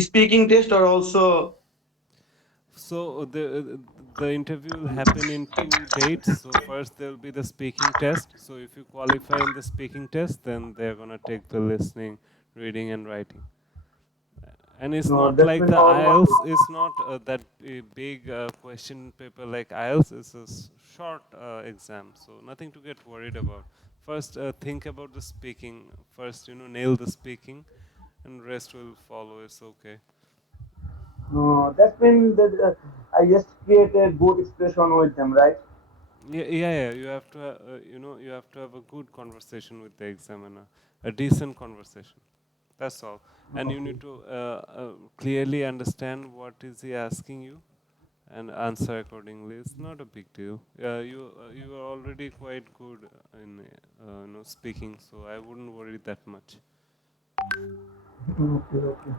speaking test or also? So the interview will happen in two dates. So first there will be the speaking test. So if you qualify in the speaking test, then they're gonna take the listening, reading, and writing. And it's No, not that's like been the almost. IELTS. It's not that big question paper like IELTS. It's a short exam, so nothing to get worried about. First, think about the speaking. First, nail the speaking, and rest will follow. It's okay. No, that's been the. I just create a good expression with them, right? Yeah, yeah, yeah. You have to, you have to have a good conversation with the examiner, a decent conversation. That's all. And you Okay. need to clearly understand what is he asking you and answer accordingly. It's not a big deal. You are already quite good in speaking, so I wouldn't worry that much. Okay. Okay.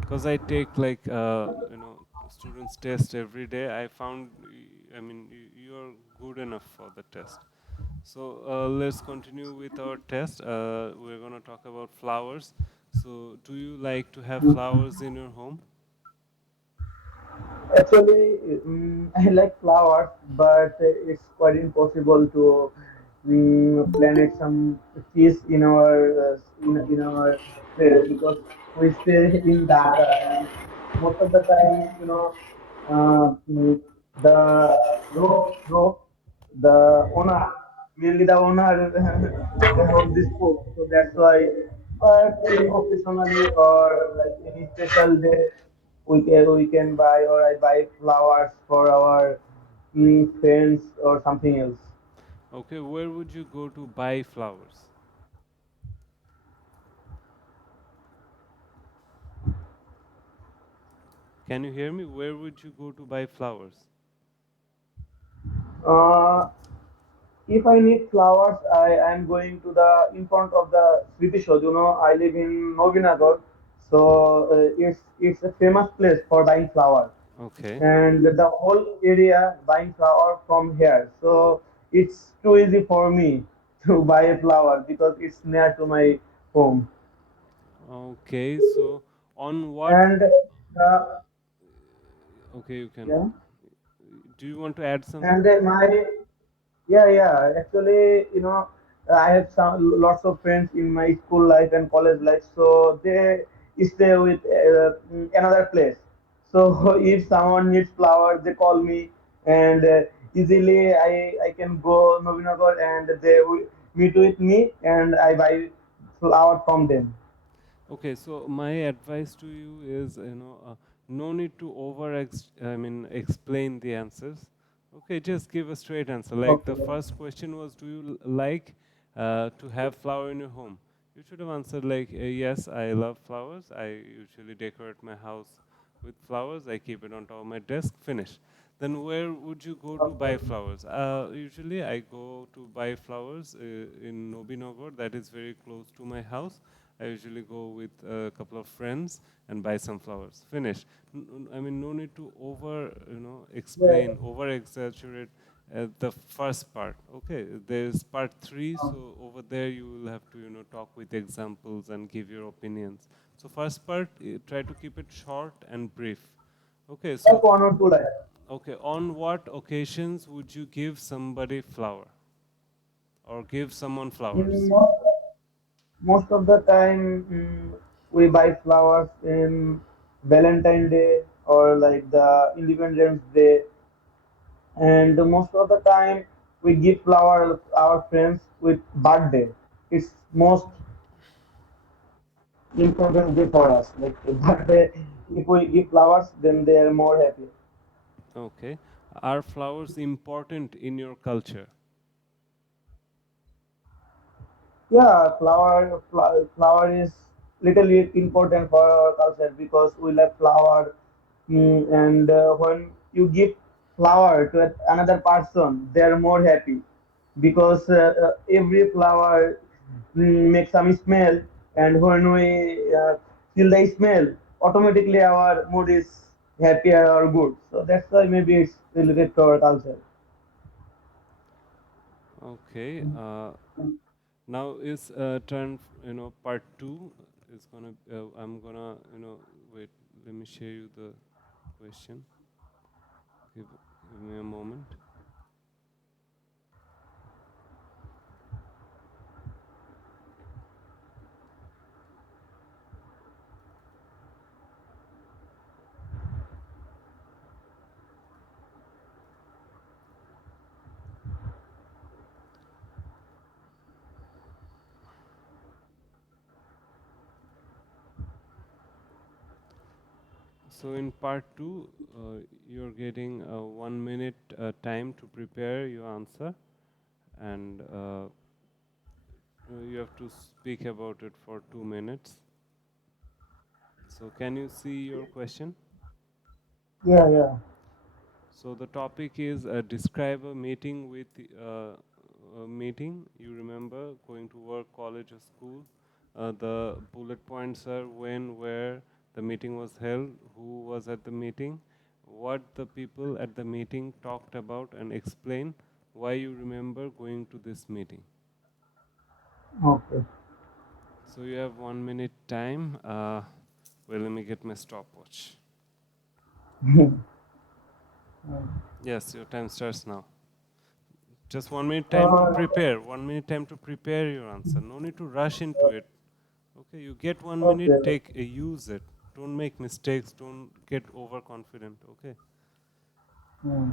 Because I take like students test every day. I found, I mean, you are good enough for the test. So let's continue with our test. We're gonna talk about flowers. So do you like to have flowers in your home? Actually, I like flowers, but it's quite impossible to plant some trees in our in our place because we stay in Dhaka and most of the time, the road, the owner, mainly the owner, they hold this book, so that's why. But occasionally or like any special day, we can buy or I buy flowers for our friends or something else. Okay, where would you go to buy flowers? Can you hear me? Where would you go to buy flowers? Uh, if I need flowers, I am going to the in front of the Swedish House. I live in Novinagar, so it's a famous place for buying flowers, Okay. and the whole area buying flower from here. So it's too easy for me to buy a flower because it's near to my home. Okay, so on what? And Okay, you can. yeah, Do you want to add something? and my yeah, actually, I have some lots of friends in my school life and college life, so they stay with another place. So if someone needs flowers, they call me, and easily I can go Novinagar and they will meet with me, and I buy flower from them. Okay, so my advice to you is, no need to I mean, explain the answers. Okay, just give a straight answer. Like Okay. the first question was, do you like to have flower in your home? You should have answered like, yes, I love flowers. I usually decorate my house with flowers. I keep it on top of my desk. Finish. Then where would you go to buy Okay. flowers? Usually I go to buy flowers in Nobinagar. That is very close to my house. I usually go with a couple of friends and buy some flowers. Finish. I mean, no need to Yeah. explain, over exaggerate the first part. Okay, there's part three, so over there you will have to, talk with examples and give your opinions. So first part, try to keep it short and brief. Okay, Like so one or two lines. okay, on what occasions would you give somebody flower or give someone flowers? Most, most of the time, we buy flowers in Valentine Day or like the Independence Day, and most of the time we give flowers our friends with birthday. It's most important day for us. Like birthday, if we give flowers, then they are more happy. Okay. Are flowers important in your culture? Yeah, flower is little bit important for our culture because we love flower, and when you give flower to another person, they are more happy because every flower makes some smell, and when we feel the smell, automatically our mood is happier or good. So that's why maybe it's related to our culture. Okay. Now is turn, part two. It's gonna. I'm gonna. Wait. Let me share you the question. Give me a moment. So in part two, you're getting 1 minute time to prepare your answer, and you have to speak about it for 2 minutes. So can you see your question? Yeah, yeah. So the topic is describe a meeting with a meeting. You remember going to work, college, or school. The bullet points are when, where the meeting was held, who was at the meeting, what the people at the meeting talked about, and explain why you remember going to this meeting. Okay. So you have 1 minute time. Well, let me get my stopwatch. Yes, your time starts now. Just 1 minute time to Uh, prepare. 1 minute time to prepare your answer. No need to rush into it. Okay, you get 1 minute, okay. use it. Don't make mistakes. Don't get overconfident. Okay. Hmm.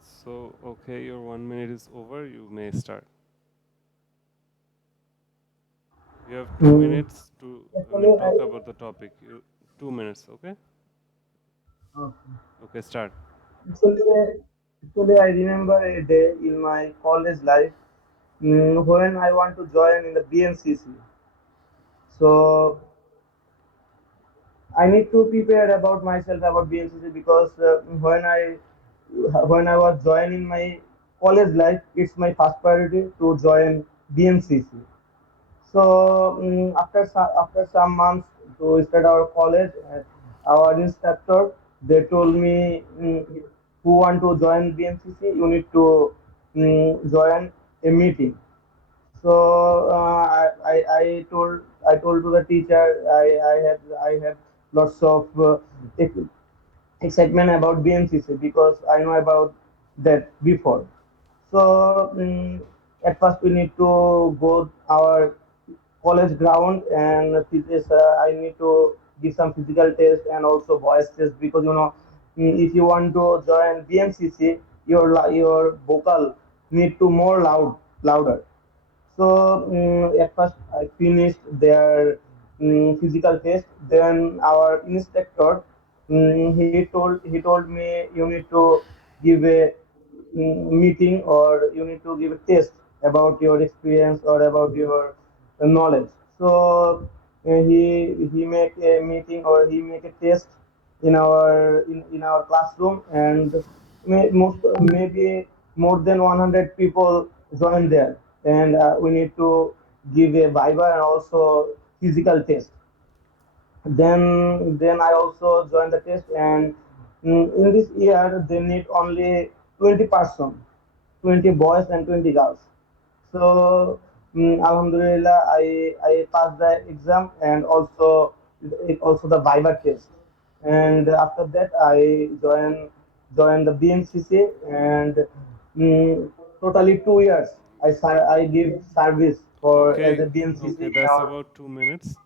So, okay, your 1 minute is over. You may start. You have two Hmm. minutes to, Actually, talk about the topic. 2 minutes. Okay. okay. Okay, start. Actually, actually, I remember a day in my college life when I want to join in the BNCC. So I need to prepare about myself about BNCC because when I was joining my college life, it's my first priority to join BNCC. So after some months to start our college, our instructor they told me who want to join BNCC, you need to join a meeting. So I told to the teacher I have lots of ex- excitement about BMCC because I know about that before. So at first we need to go our college ground and I need to give some physical test and also voice test because if you want to join BMCC your vocal need to more louder. So at first I finished their physical test. Then our instructor he told me you need to give a meeting or you need to give a test about your experience or about your knowledge. So he make a meeting or he make a test in our classroom and maybe more than 100 people join there and we need to give a viva and also physical test. Then I also joined the test and in this year they need only 20 person, 20 boys and 20 girls. So alhamdulillah I passed the exam and also the viva test. And after that I joined the BMCC and totally 2 years I give service for as a Okay, okay, BMCC in that's our. about 2 minutes.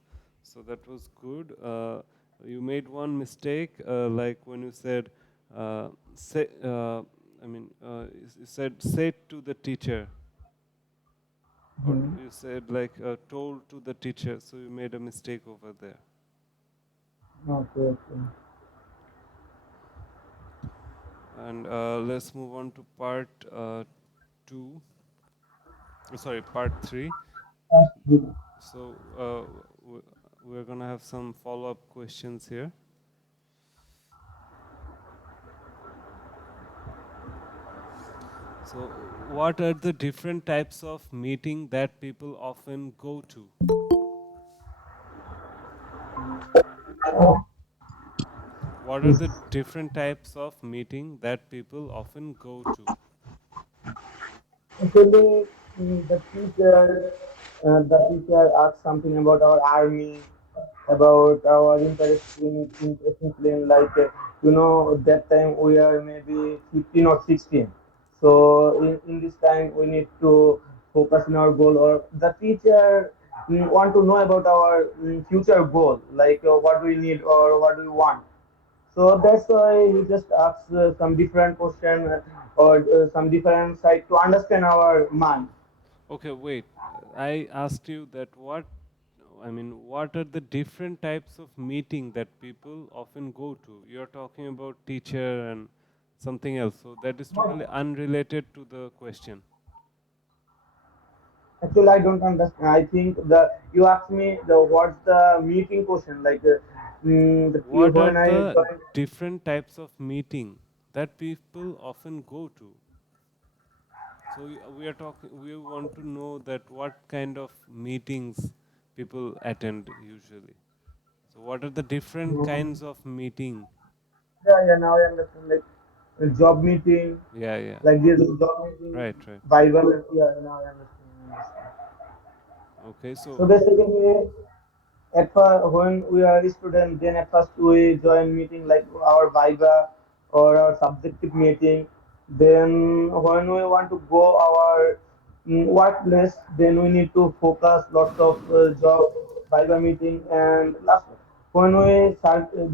So that was good. You made one mistake, like when you said, say, you said, say to the teacher, or Mhm. you said like told to the teacher. So you made a mistake over there. Okay, okay. And let's move on to part two. Sorry, part three. So we're gonna have some follow-up questions here. So, what are the different types of meeting that people often go to? What are the different types of meeting that people often go to? Actually, the teacher asks something about our army, about our in discipline. Like that time we are maybe 15 or 16. So in this time we need to focus on our goal. Or the teacher want to know about our future goal, like what we need or what we want. So that's why he just asks some different question or some different side to understand our mind. Okay, wait. I asked you that what are the different types of meeting that people often go to? You're talking about teacher and something else. So that is totally unrelated to the question. Actually, I don't understand. I think the you asked me the what's the meeting question like What are when I the joined. different types of meeting that people often go to? So we are talking. We want to know that what kind of meetings people attend usually. So what are the different mm, kinds of meeting? yeah, now I understand like a job meeting, Yeah, yeah. like this job meeting, Right, right. Bible. Yeah, now I understand. Okay, So so basically, at first, when we are a student, then at first we join meeting like our viva or our subjective meeting. Then when we want to go our workplace, then we need to focus lots of job viva meeting. And last when we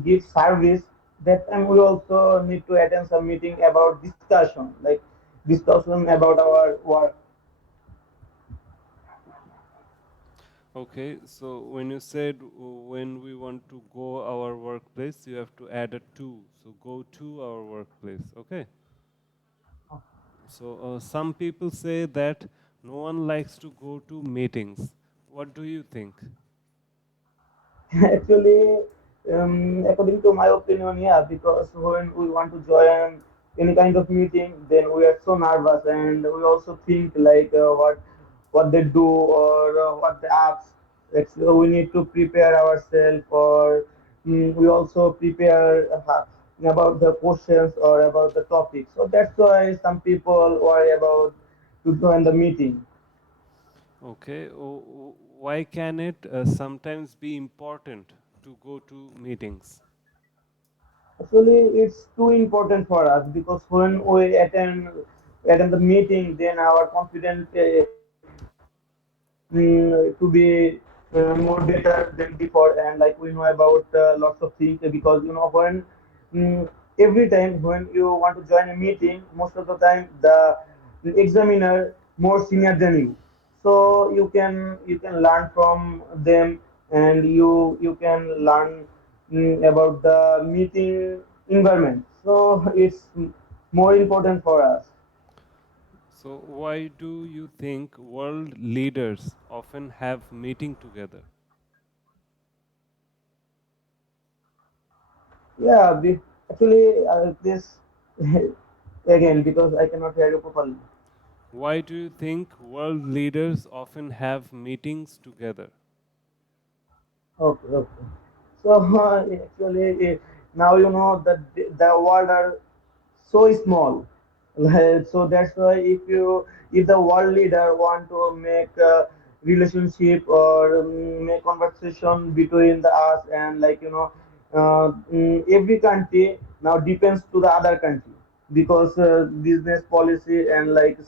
give service, that time we also need to attend some meeting about discussion, like discussion about our work. okay, so when you said when we want to go our workplace, you have to add a to. So go to our workplace. Okay. So some people say that no one likes to go to meetings. What do you think? Actually, according to my opinion, yeah, because when we want to join any kind of meeting, then we are so nervous, and we also think like what they do or what the apps. We need to prepare ourselves, or we also prepare about the questions or about the topic. So that's why some people worry about to join the meeting. Okay, why can it sometimes be important to go to meetings? Actually, it's too important for us because when we attend the meeting, then our confidence to be more better than before, and like we know about lots of things because when mm, every time when you want to join a meeting, most of the time the examiner more senior than you, so you can learn from them, and you can learn about the meeting environment. So it's more important for us. So why do you think world leaders often have meeting together? Yeah, actually, this again because I cannot hear you properly. Why do you think world leaders often have meetings together? Okay, okay. So actually, now you know that the world are so small. So that's why if the world leader want to make a relationship or make conversation between the us and like every country now depends to the other country because business policy and like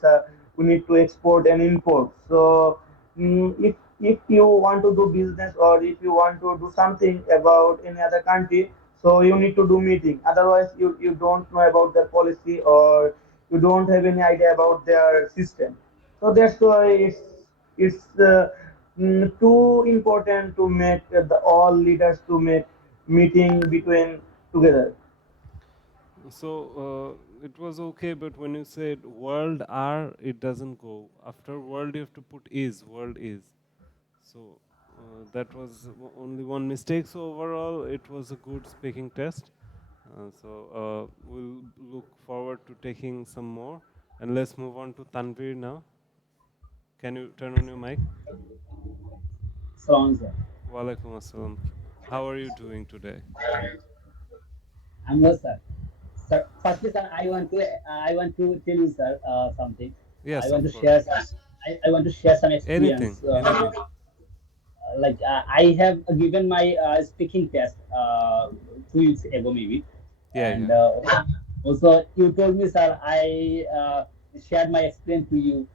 we need to export and import. So if you want to do business or if you want to do something about any other country, so you need to do meeting. Otherwise, you don't know about their policy or you don't have any idea about their system. So that's why it's too important to make the all leaders to make meeting between together. So it was okay, but when you said world are, it doesn't go. After world, you have to put is. World is. So that was only one mistake. So overall, it was a good speaking test. We'll look forward to taking some more. And let's move on to Tanvir now. Can you turn on your mic? Salon, sir. Walaikum assalam. How are you doing today? I'm good, sir. Sir, firstly, sir, I want to tell you, sir, something. I Yes, want to of share course. some. I want to share some Anything, experience. anything. I have given my speaking test 2 weeks ago, maybe, Yeah, and yeah. also you told me, sir, I shared my experience to you.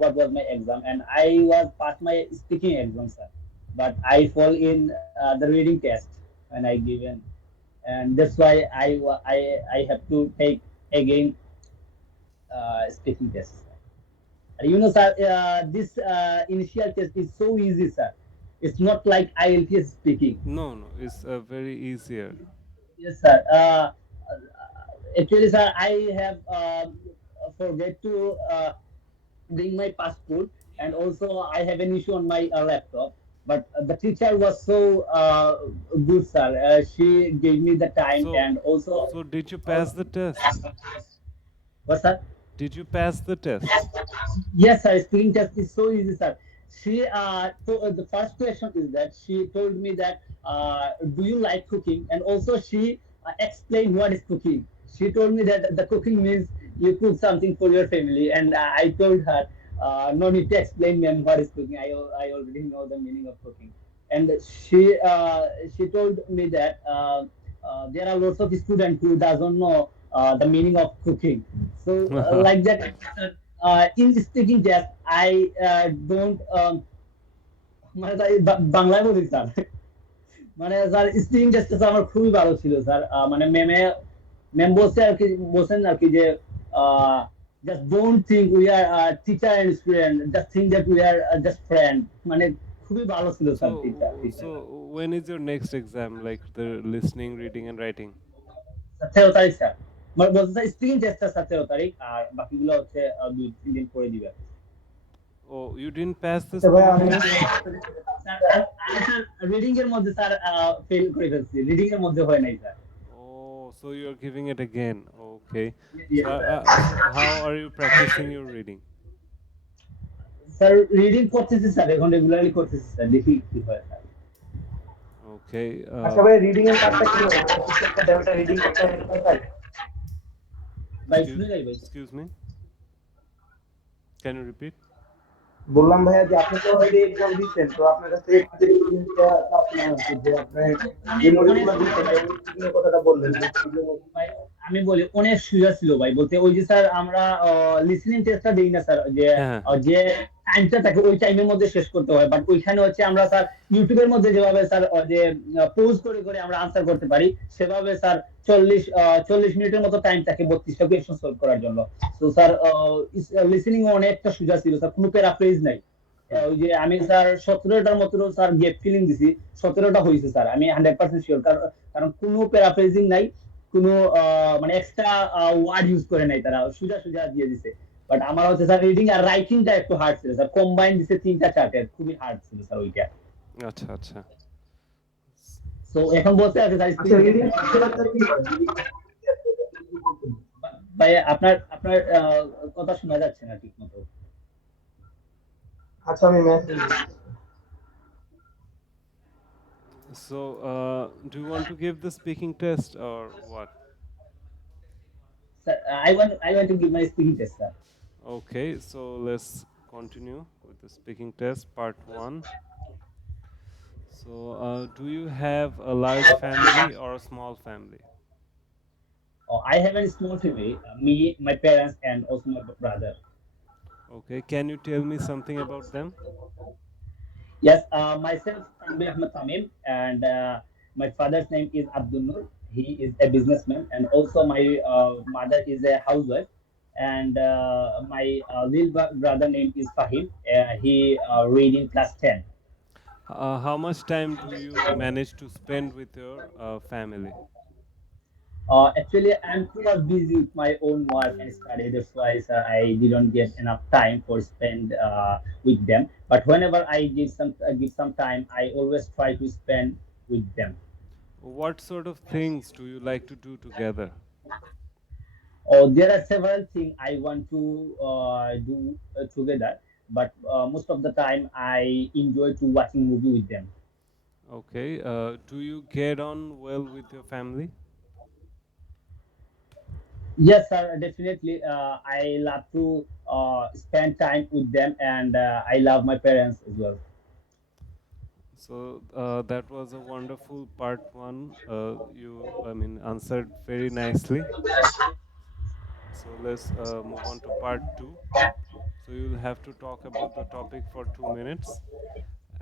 What was my exam, and I was passed my speaking exam, sir, but I fall in the reading test when I given, and that's why I have to take again speaking test. You know, sir, this initial test is so easy, sir. It's not like IELTS speaking. No, no, it's very easier. Yes, sir. Actually, sir, I have forget to bring my passport, and also I have an issue on my laptop. But the teacher was so good, sir. She gave me the time, So, and also, so did you uh, pass the test? what, sir? Did you pass the test? Yes, sir. Screen test is so easy, sir. The first question is that she told me that, do you like cooking? And also she explained what is cooking. She told me that the cooking means you cook something for your family, and I told her, no need to explain, ma'am, what is cooking. I already know the meaning of cooking. And she told me that there are lots of students who doesn't know the meaning of cooking. So like that, in speaking test, I don't মানে তাই বাংলায় বলি sir মানে sir speaking টেস্টটা আমার খুবই ভালো ছিল স্যার মানে ম্যাম বলছে আর কি বলছেন আর কি যে just don't think we are teacher and student, just think that we are just friend, মানে খুবই ভালো ছিল sir teacher when is your next exam? Like the listening, reading, and writing? 17 তারিখ স্যার, মানে বলতে স্যার স্পিকিং টেস্টটা 17 তারিখ, আর বাকিগুলো হচ্ছে 2-3 দিন পরে দিবে। Oh, you didn't pass the আচ্ছা ভাই speaking আমি test? স্যার আমি স্যার রিডিং এর মধ্যে স্যার ফেল করে ফেলছি, রিডিং এর মধ্যে হয় নাই sir. Oh, so you're giving it again. Okay. So, yes sir. so how are you practicing your reading? Sir reading করতেছি স্যার, এখন রেগুলারলি করতেছি স্যার, দেখি কি হয় স্যার। Okay. আচ্ছা ভাই রিডিং এর কাজটা কি হয় মানে প্রত্যেকটা টেবিলটা রিডিং করতে হয় এরকম তাই? ভাই শুনে যাই ভাই। Excuse me. Can you repeat? বললাম ভাইয়া যে আপনি তো অলরেডি এক্সাম দিচ্ছেন, তো আপনার কাছ থেকে একটু যদি জিনিসটা চাচ্ছিলাম আর কি, যে আপনি আমি যে অনেক মডিউলগুলো দিচ্ছেন যে স্পিকিং এর কথাটা বললেন যে স্পিকিং ভাই, আমি বলি অনেক সোজা ছিল ভাই, বলতে ওই যে স্যার আমরা লিসেনিং টেস্টটা দিই না স্যার, যে হ্যাঁ, যে টাইমটা থাকে ওই টাইমের মধ্যে শেষ করতে হয়, বাট ওইখানে হচ্ছে আমরা স্যার ইউটিউবের মধ্যে যেভাবে স্যার যে পোজ করে করে আমরা আনসার করতে পারি, সেভাবে স্যার 40 মিনিটের মতো টাইম থাকে 32টা কোয়েশ্চন সলভ করার জন্য। তো স্যার লিসেনিং অনেকটা সোজা ছিল স্যার, কোনো প্যারাফ্রেজ নাই। হুম। ওই যে আমি স্যার 17টার মতো স্যার গেপ ফিলিং দিছি, 17টা হয়েছে স্যার, আমি 100% শিওর, কারণ কারণ কোনো প্যারাফ্রেজিং নাই, কোনো মানে এক্সট্রা ওয়ার্ড ইউজ করে নাই, তারা সোজা সোজা দিয়ে দিছে। বাট আমার হচ্ছে স্যার রিডিং আর রাইটিংটা একটু হার্ড ছিল স্যার, কম্বাইন দিছে 3টা 4টা, খুবই হার্ড ছিল স্যার ওইটা। আচ্ছা, আচ্ছা। সো এখন বলতে আছে স্যার আচ্ছা স্পিকিং রিডিং টেস্ট। কাজটা কি হয়? ভাই আপনার আপনার কথা শোনা যাচ্ছে না ঠিক মতো। আচ্ছা আমি মেসেজ দিচ্ছি। So, do you want to give the speaking test or what? Sir I want to give my speaking test sir. Okay, so let's continue with the speaking test part one. So, do you have a large family or a small family? I have a small family, me, my parents, and also my brother. Okay, can you tell me something about them? Yes, myself, Tanbir Ahmed Tamim, and my father's name is Abdul Nur. He is a businessman, and also my mother is a housewife. And my little brother name is Fahim. He read in class 10. How much time do you manage to spend with your family? Actually, I'm too much busy with my own work and study. That's why, sir, I didn't get enough time for spend with them. But whenever I give some time, I always try to spend with them. What sort of things do you like to do together? There are several things I want to do together, but most of the time I enjoy to watching movie with them. Okay. Do you get on well with your family? Yes, sir, definitely. I love to spend time with them, and I love my parents as well. So that was a wonderful part one. I mean, answered very nicely. So let's move on to part two. So you'll have to talk about the topic for 2 minutes,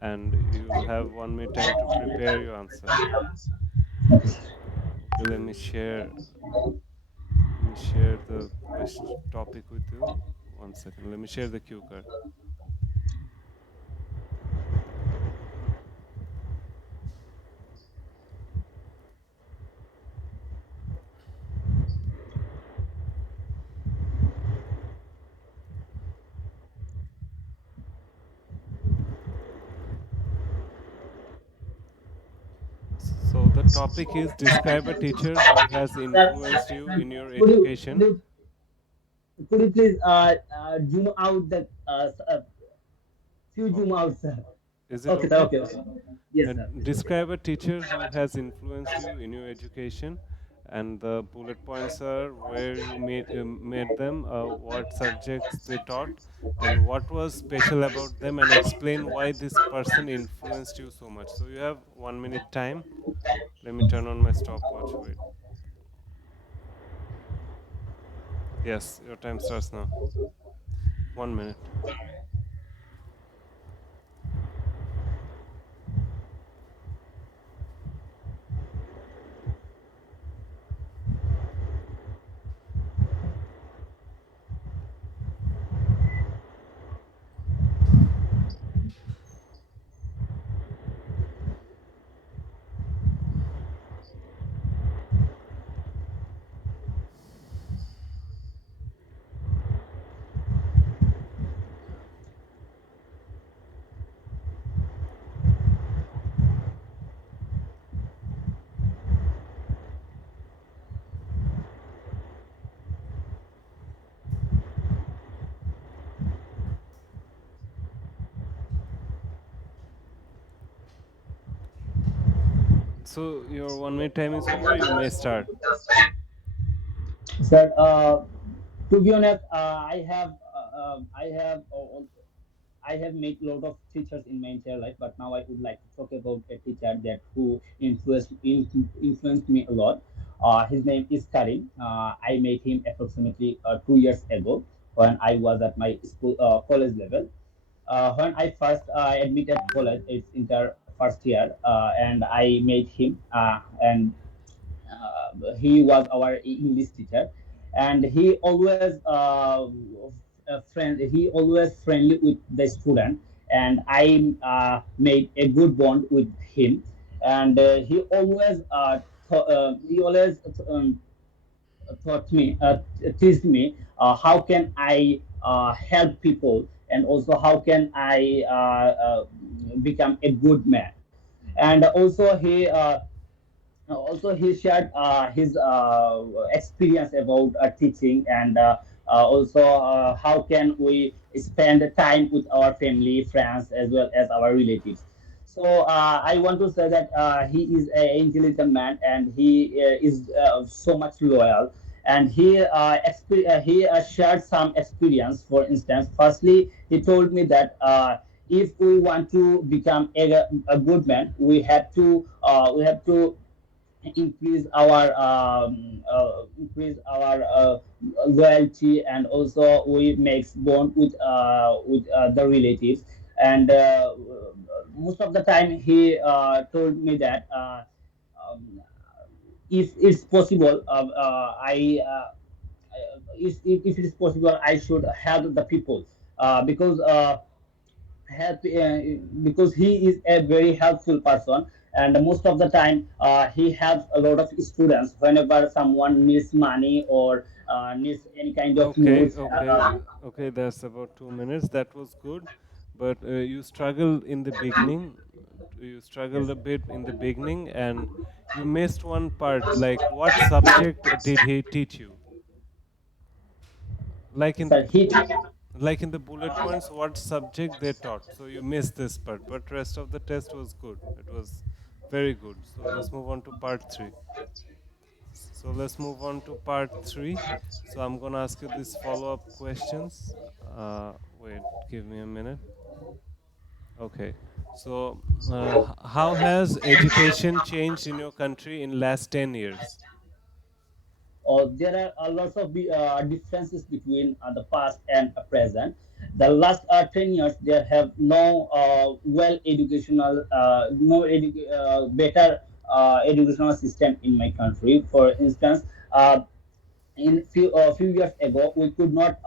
and you'll have 1 minute time to prepare your answer. Okay, let me share the question topic with you. 1 second. Let me share the cue card. So the topic is describe a teacher who has Sir, influenced you sir, in your could you education. could you please zoom out the few Oh, zoom out, sir? is it Okay, sir. okay? Okay, okay. Yes, sir. Describe a teacher who has influenced you in your education, and the bullet points are where you made them, what subjects they taught, and what was special about them, and explain why this person influenced you so much. So you have 1 minute time. Let me turn on my stopwatch. Wait. Yes, your time starts now. 1 minute. So your 1 minute time is over. You may start. Sir, to be honest, I have met a lot of teachers in my entire life, but now I would like to talk about a teacher that who influenced me a lot. His name is Karim. I met him approximately 2 years ago when I was at my school college level. When I first admitted college, it's inter first year, and I met him, and he was our English teacher, and he always friendly with the student, and I made a good bond with him, and he always taught me teach me how can I help people, and also how can I become a good man. And also he shared his experience about teaching, and also how can we spend time with our family, friends, as well as our relatives. So I want to say that he is an intelligent man, and he is so much loyal, and he shared some experience. For instance, firstly, he told me that if we want to become a good man, we have to increase our loyalty, and also we makes bond with the relatives. And most of the time he told me that um, if it's possible, if it is possible, I should help the people, because help because he is a very helpful person, and most of the time he has a lot of students. Whenever someone needs money or needs any kind of Okay, notes, okay, that's about 2 minutes. That was good, but you struggled in the beginning. You yes, struggled a bit in the beginning, and you missed one part. Like, what subject did he teach you? Like in the sir, he like in the bullet points, what subject they taught. So you missed this part, but rest of the test was good. It was very good. So let's move on to part three. So let's move on to part three. So I'm gonna ask you these follow-up questions. Wait, give me a minute. Okay. So how has education changed in your country in last 10 years? there are lots of differences between the past and present. The last 10 years, there have no well educational, better educational system in my country. For instance, in few years ago, we could not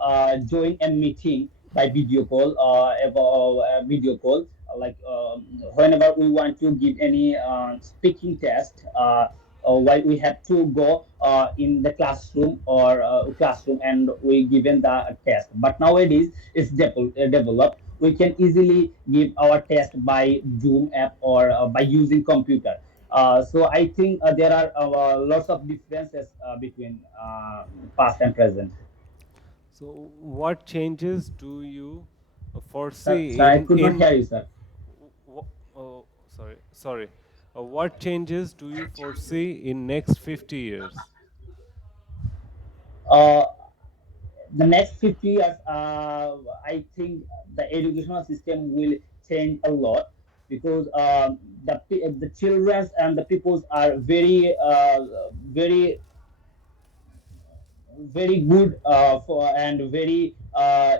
join a meeting by video call, video call. Like whenever we want to give any speaking test, while we have to go in the classroom or classroom and we given the test. But nowadays it's developed. We can easily give our test by Zoom app or by using computer. So I think there are lots of differences between past and present. So what changes do you Sir, foresee I in could not hear you, sir. oh, sorry. What changes do you foresee in next 50 years? Uh, the next 50 years, I think the educational system will change a lot because the children and the peoples are very good for and very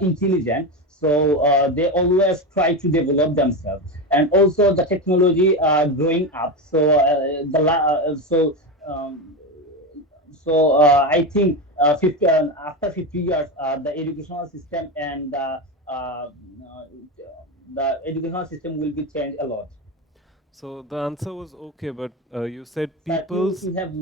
intelligent, so they always try to develop themselves, and also the technology growing up, so um, I think 50 after 50 years the educational system and the educational system will be changed a lot. So the answer was okay, but you said Sir, people's. you have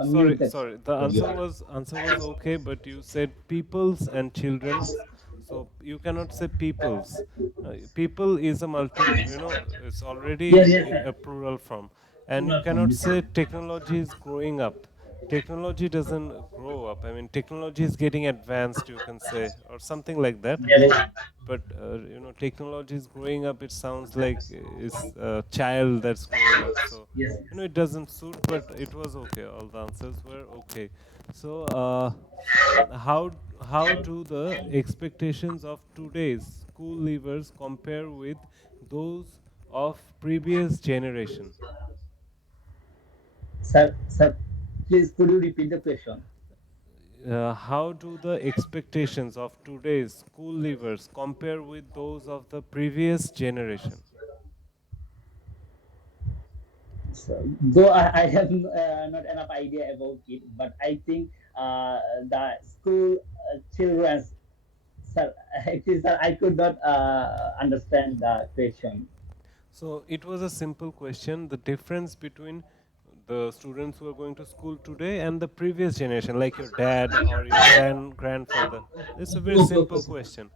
Sorry, mute that sorry. The answer was okay, but you said peoples and children's. So you cannot say peoples. People is a it's already yes, yes, sir. a plural form, and you cannot say technology is growing up. Technology doesn't grow up. I mean, technology is getting advanced. You can say, or something like that. Yes, But technology is growing up. It sounds like it's a child that's growing up. So yes. it doesn't suit, but it was okay. All the answers were okay. So how how do the expectations of today's school leavers compare with those of previous generation? Sir, please could you repeat the question? How do the expectations of today's school leavers compare with those of the previous generation? So, though I have not enough idea about it, but I think the school children, sir, actually, sir, I could not understand the question. So it was a simple question. The difference between the students who are going to school today and the previous generation, like your dad or your grandfather. It's a very Okay, okay, simple okay. question.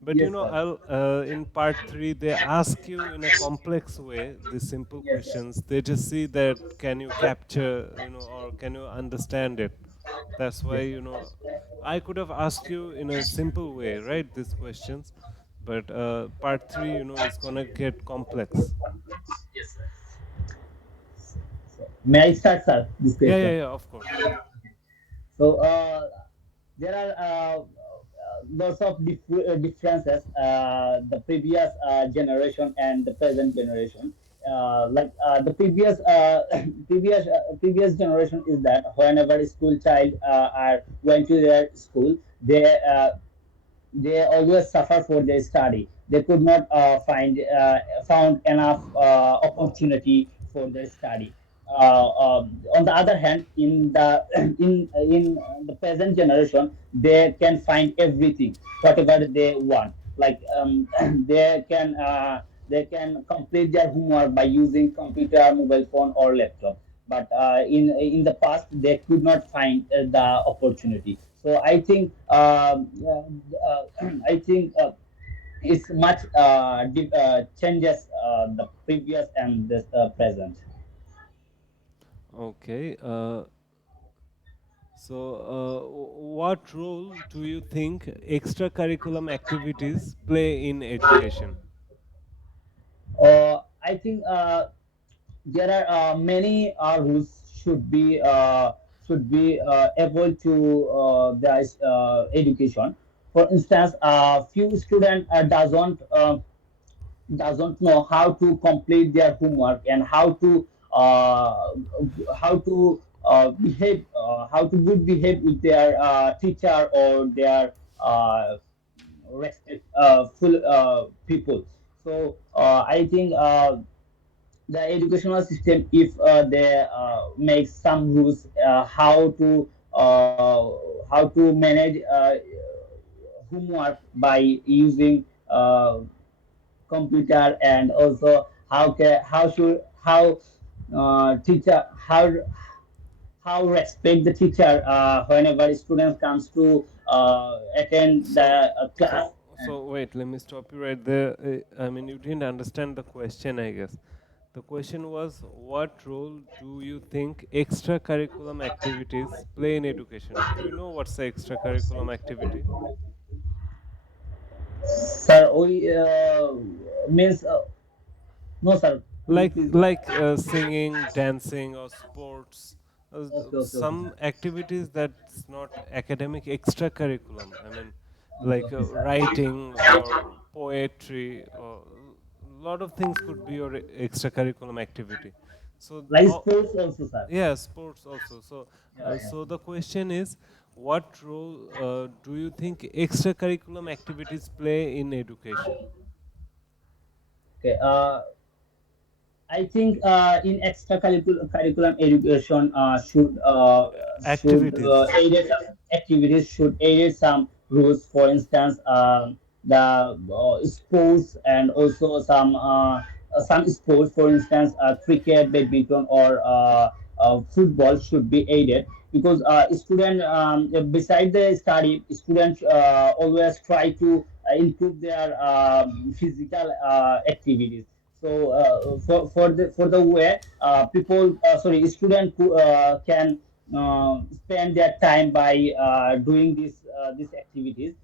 But Yes, sir. I'll in part three they ask you in a complex way these simple Yes, yes, questions. They just see that can you capture, or can you understand it. That's why yes, sir. I could have asked you in a simple way, right? These questions, but part three, is gonna get complex. Yes, sir. So, may I start, sir, this Yeah, yeah, question? yeah. Of course. So there are lots of differences the previous generation and the present generation. Like the previous generation is that whenever a school child are went to their school, they always suffer for their study. They could not found enough opportunity for their study. On the other hand, in the in the present generation, they can find everything, whatever they want. Like they can. they can complete their homework by using computer, mobile phone, or laptop. But in the past, they could not find the opportunity. So I think I think it's much changes the previous and this present. Okay. So, what role do you think extracurriculum activities play in education? I think there are many rules should be able to the education. For instance, few student doesn't know how to complete their homework and how to behave how to good behave with their teacher or their uh, respect full people. So I think the educational system, if they make some rules how to manage homework by using computer, and also how teacher how respect the teacher whenever students comes to attend the So, class. so wait, let me stop you right there. I mean, you didn't understand the question, I guess. The question was, what role do you think extracurriculum activities play in education? Do you know what's the extracurriculum activity? Sir, we means no, sir. Could you please? Singing, dancing, or sports, Okay, okay, okay, some sir. activities that's not academic extracurriculum. I mean, Okay, okay, sir. writing or poetry, or a lot of things could be your extracurriculum activity. So Like no, sports also, sir. yeah, sports also. So Yeah, yeah. so the question is, what role do you think extracurriculum activities play in education? Okay. I think in curriculum education should Activities. aid activities should aid some rules. For instance, the sports, and also some sports. For instance, cricket, badminton, or football should be aided, because student beside the study, students always try to improve their physical activities. So for the way people sorry student can spend their time by doing these activities,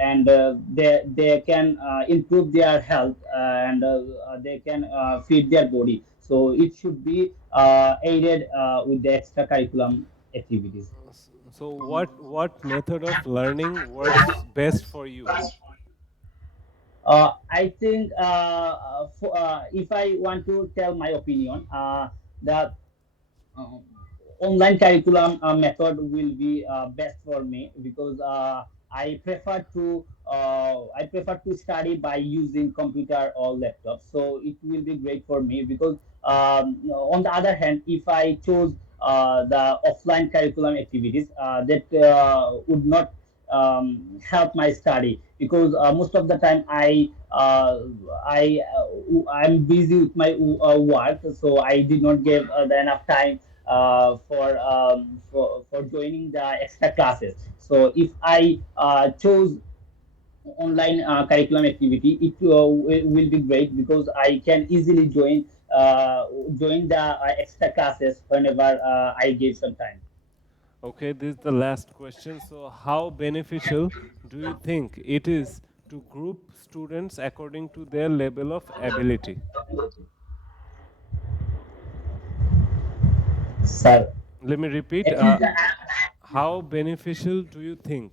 and they can improve their health, and they can feed their body. So it should be aided with the extracurriculum activities. So what method of learning works best for you? I think if I want to tell my opinion, the uh, online curriculum method will be best for me, because I prefer to study by using computer or laptop. So it will be great for me, because on the other hand, if I chose the offline curriculum activities, that would not help my study, because most of the time I'm busy with my work, so I did not give the enough time for joining the extra classes. So if I chose online curriculum activity, it will be great, because I can easily join the extra classes whenever I give some time. Okay, this is the last question. So how beneficial do you think it is to group students according to their level of ability? Sir, Let me repeat. actually, How beneficial do you think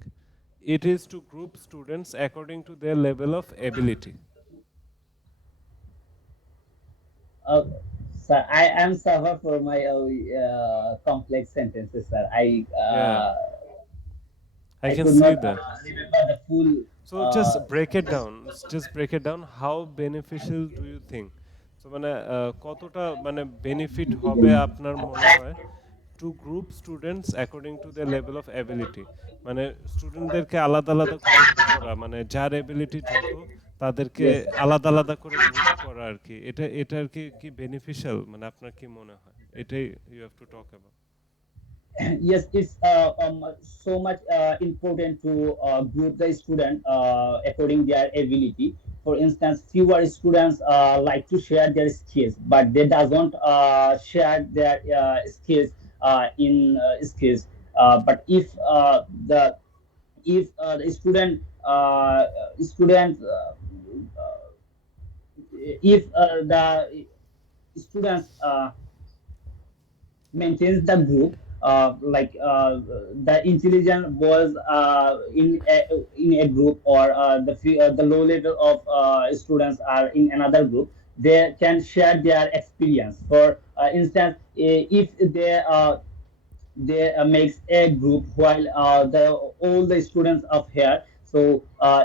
it is to group students according to their level of ability? uh, sir, I am suffer for my complex sentences, sir. Yeah, I I can could see not that. remember the full. So just break it down. Just break it down. How beneficial do you think? So মানে কতটা মানে benefit হবে আপনার মনে হয় to group students according to the level of ability, মানে স্টুডেন্টদেরকে আলাদা আলাদা গ্রুপ করা, মানে যার এবিলিটি যত তাদেরকে Yes. আলাদা আলাদা করে গ্রুপ করা আর কি, এটার কি কি বেনিফিশিয়াল, মানে আপনার কি মনে হয়? এটাই you have to talk about. Yes, it's so much important to group the student according their ability. For instance, fewer students like to share their skills, but they doesn't share their skills in skills. But if the student if the students maintains the group, the intelligent boys in a group, or the low level of students are in another group, they can share their experience. For instance, if they makes a group while the all the students of here, so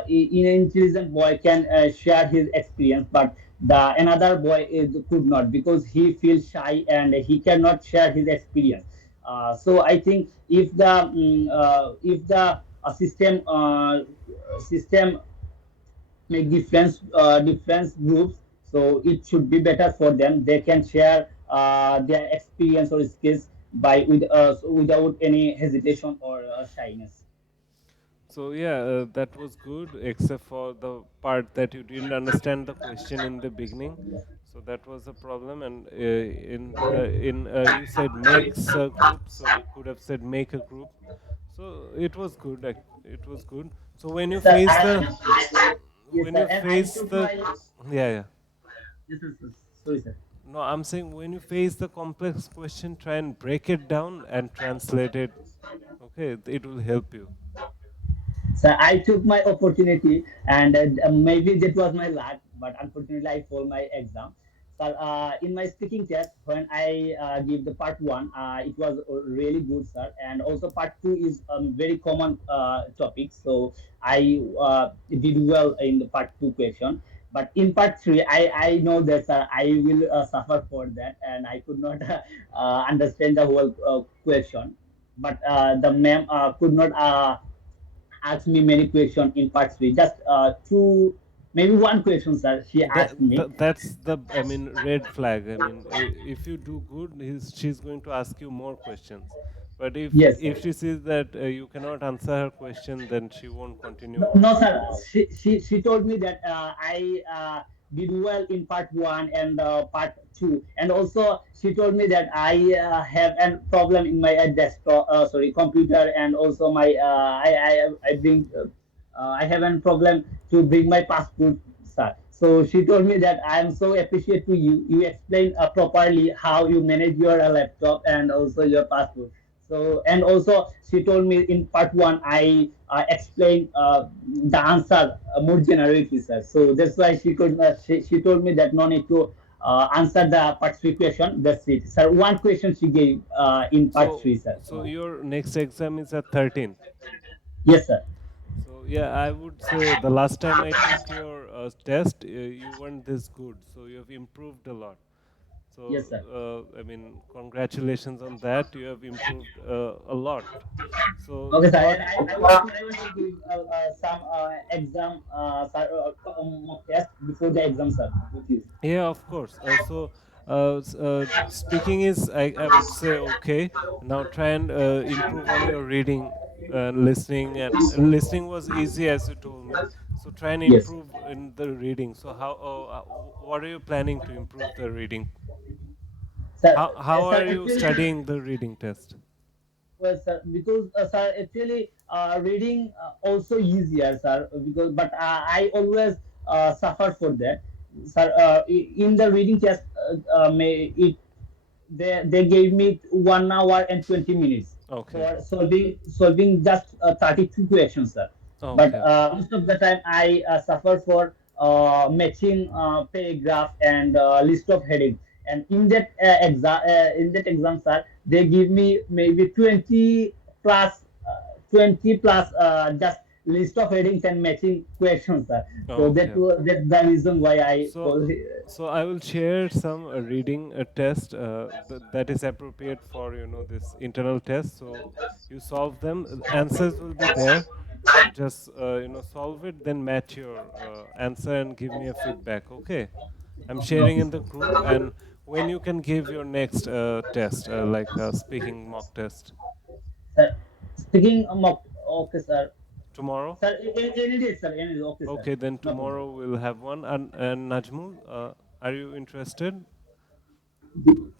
in an intelligent boy can share his experience, but the another boy could not, because he feels shy and he cannot share his experience. So I think if the system make different groups, so it should be better for them. They can share their experience or skills without any hesitation or shyness. So yeah, that was good, except for the part that you didn't understand the question in the beginning. So that was a problem. And you said makes a group, so you could have said make a group. So it was good. It was good. So when you Yes, sir. face the Yes, when sir. you And I face took the my. yeah, yeah. Yes, sir, sir. Sorry, sir. No, I'm saying when you face the complex question, try and break it down and translate it. Okay, it will help you. So I took my opportunity, and maybe that was my luck, but unfortunately I failed my exam. So in my speaking test, when I give the part one, it was really good, sir. And also part two is very common topic, so I did well in the part two question. But in part three, I know that I will suffer for that, and I could not understand the whole question. But the ma'am could not asked me many questions in part three. Just two, maybe one question, sir. She That, asked me. that's the, I mean, red flag. I mean, if you do good, she's going to ask you more questions. But Yes, if she sees that you cannot answer her question, then she won't continue no, with no, you. sir. She told me that I did well in part one and part two, and also she told me that I have a problem in my desktop, sorry, computer, and also my I bring I have a problem to bring my passport, sir. So she told me that I am so appreciate to you. You explain properly how you manage your laptop and also your passport. So, and also she told me in part one I explained the answer more generically, sir. So that's why she told me that no need to answer the part three question. That's it, sir. One question she gave in part three, So, sir. so your next exam is at 13th. Yes, sir. So yeah, I would say the last time I took your test, you weren't this good. So you have improved a lot. So Yes, sir. I mean, congratulations on that. You have improved a lot. So Okay, you sir. got. And I want to give some exam mock test before the exam, sir, with you. Yeah, of course. Speaking is, I would say, okay. Now try and improve on your reading and listening. And listening was easy, as you told me. So try and Yes, improve in the reading. So what are you planning to improve the reading? sir. How Sir, are you actually, studying the reading test? well, sir, because sir, actually, reading also easier, sir. Because but I always suffer for that, sir. In the reading test, may it they gave me 1 hour and 20 minutes Okay. for solving just 32 questions, sir. But Okay. most of the time I suffer for matching paragraph and list of headings. And in that exam, sir, they give me maybe 20 plus just list of headings and matching questions, sir. So Okay. Okay. that's the reason why I So, call. so I will share some reading test that is appropriate for this internal test. So you solve them. Answers will be there. Just solve it, then match your answer and give me a feedback. Okay. I'm sharing in the group, and when you can give your next test, like speaking mock test Sir, speaking okay, sir. tomorrow. Sir, any day, sir. Any day. Okay, sir. Okay, then No problem. tomorrow we'll have one. And Najmul, are you interested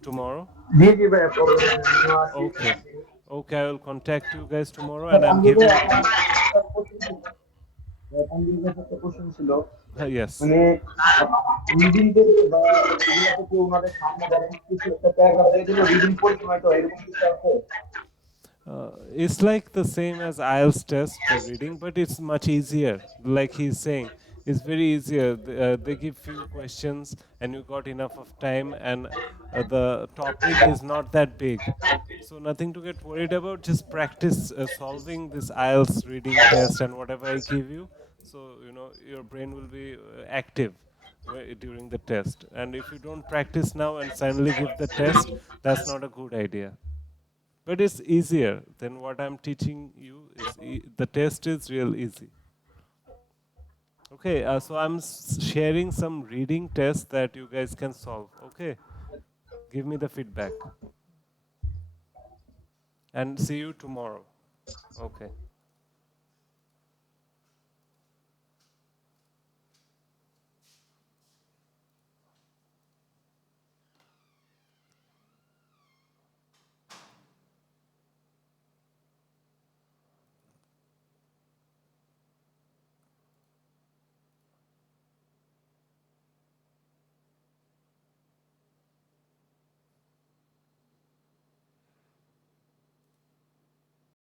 tomorrow? জি জি ভাই problem আসি Okay. Okay, I will contact you guys tomorrow, sir and I'm Tanvir ভাই giving. আমার একটা question ছিল তানভীর ভাই একটা question ছিল Yes. মানে রিডিং থেকে বা এগুলো থেকে ওনাদের সামনে দাঁড়িয়ে কিছু একটা প্যারাগ্রাফ দিয়ে দিল রিডিং পড়তে নয়তো এরকম কিছু আছে It's like the same as IELTS test, the reading, but it's much easier. Like he's saying, it's very easier. They give few questions, and you got enough of time, and the topic is not that big. So nothing to get worried about. Just practice solving this IELTS reading test and whatever I give you. So your brain will be active during the test. And if you don't practice now and suddenly give the test, that's not a good idea. But it's easier than what I'm teaching you. The test is real easy. Okay, so I'm sharing some reading tests that you guys can solve. Okay, give me the feedback and see you tomorrow. Okay.